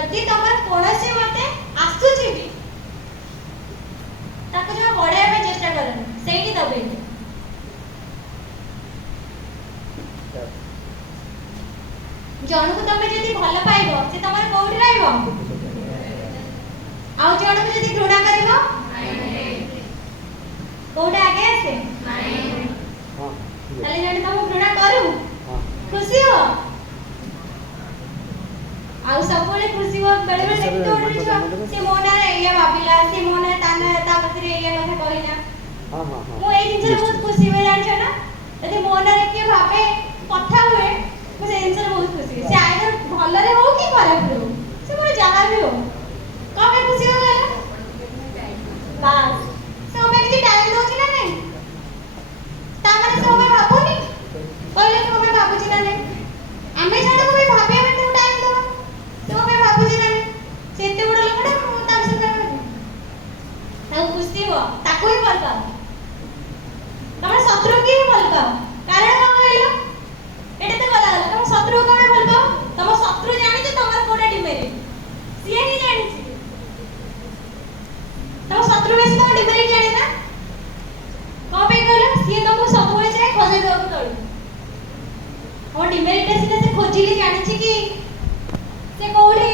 जदि तुम कौन मते आसुची भी ताको जो बढ़ाया पे चेष्टा करन सेठी दबे जन को तुम जदि भल पाइबो से तमर कोठी रहइबो आउ जन को जदि घृणा करिवो कोठा आगे आसे हां ताले जने तुम घृणा करू खुशी हो आउ सबले खुशी हो बेले बेले देखि तो उठी छो से मोना एया भाबिला से मोना ताना ता पतरे एया कथा कहिला हां हां हां मो एई दिन बहुत खुशी हो जान छ ना यदि मोना रे के भाबे कथा हुए मो से दिन बहुत खुशी से आइदर भल रे हो कि खराब रे हो से मोर जहां भी हो कबे खुशी हो गला बस से ओमे कि टाइम दो कि ना नहीं ता माने से ओमे भाबोनी कहले से ओमे भाबुची ना नहीं आमे छाड़ को भी भाबे हमें तो टाइम दो तो मैं भाबुची ना सेते बड़ लोकटा मु ता से कर ता खुशी हो ताको ही भल पाओ तमर शत्रु की भल पाओ कारण का कहलो एटा तो गला तम शत्रु को भल पाओ तम शत्रु जानि जे तमर कोडा डिमेरिट सिए ही जानि छी तम शत्रु बेस तो डिमेरिट जानि ना को पे कहलो सिए तुमको सब होय जाय खोजे दो तळू और डिमेरिट से खोजिली जानि छी कि से कोडी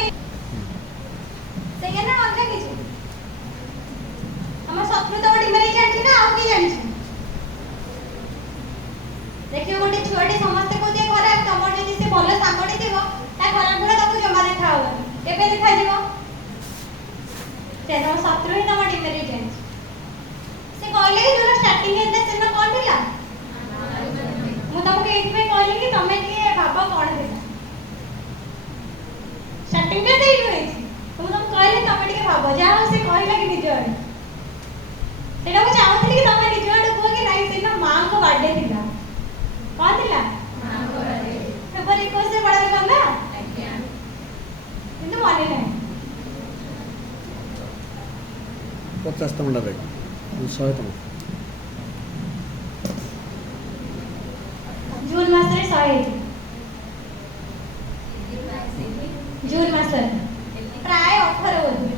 से केना अंका किछु हम शत्रु तो डिमेरिट जानि छी ना आ की जानि छी देखियो गोटे छुआटे समस्त को दिए खराब तमर जदि से भलो सांगटे थिबो ता खराब गुण ताको जमा देखा हो केबे देखा जीवो से तम शत्रु ही तम डिमेरिट जानि से कहले कि जोला स्टार्टिंग एते से ना कोन थिला मु तमके एत पे कहले कि तमे के बाबा कोन थिला स्टार्टिंग के देई होई मु तम कहले तमे के बाबा जाओ से कहला कि निज आड़े सेटा को चाहतली कि तमे निज आड़े को कि नाही से ना मां को बर्थडे थिला कौन थिला मां को बर्थडे फेब्रुआरी 21 से बड़ा करना आज्ञा किंतु माने नहीं 50 तम लगे 100 तम जून मास रे 100 जून मास प्राय 18 होती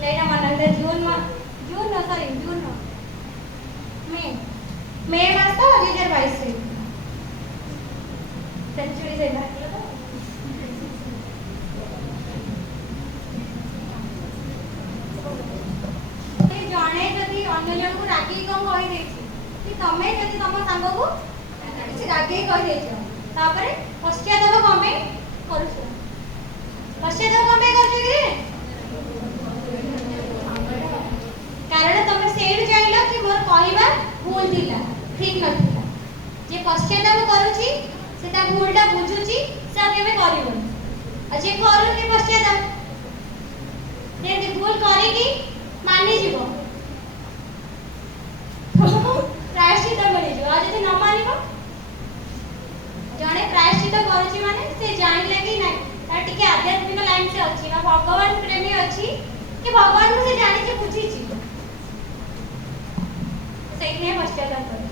लेना मनंदे जून न सॉरी जून मे मास तो 2022 से सेंचुरी से लागलो तो ए जाने जदी अन्य जन को रागी कम कहि दे कि तमे जदी तम सांग को से रागी कहि दे छ तापरे पश्चाताप कमे करू पश्चाताप कमे करू कि कारण तमे सेड जाइला कि मोर कहबा भूल थिला ठीक नथिला जे पश्चाताप करूची सेटा भूलटा बुझुची से केबे करिवो आ जे करूनी पश्चाताप जे भूल करेगी मानि जीवो प्रायश्चित मिली जो आज यदि न मानिबो जने प्रायश्चित करूची माने से जानिला कि नै ता टिके आध्यात्मिक लाइन से अछि ना भगवान प्रेमी अछि कि भगवान को से जानि के बुझी छी सेने पश्चाताप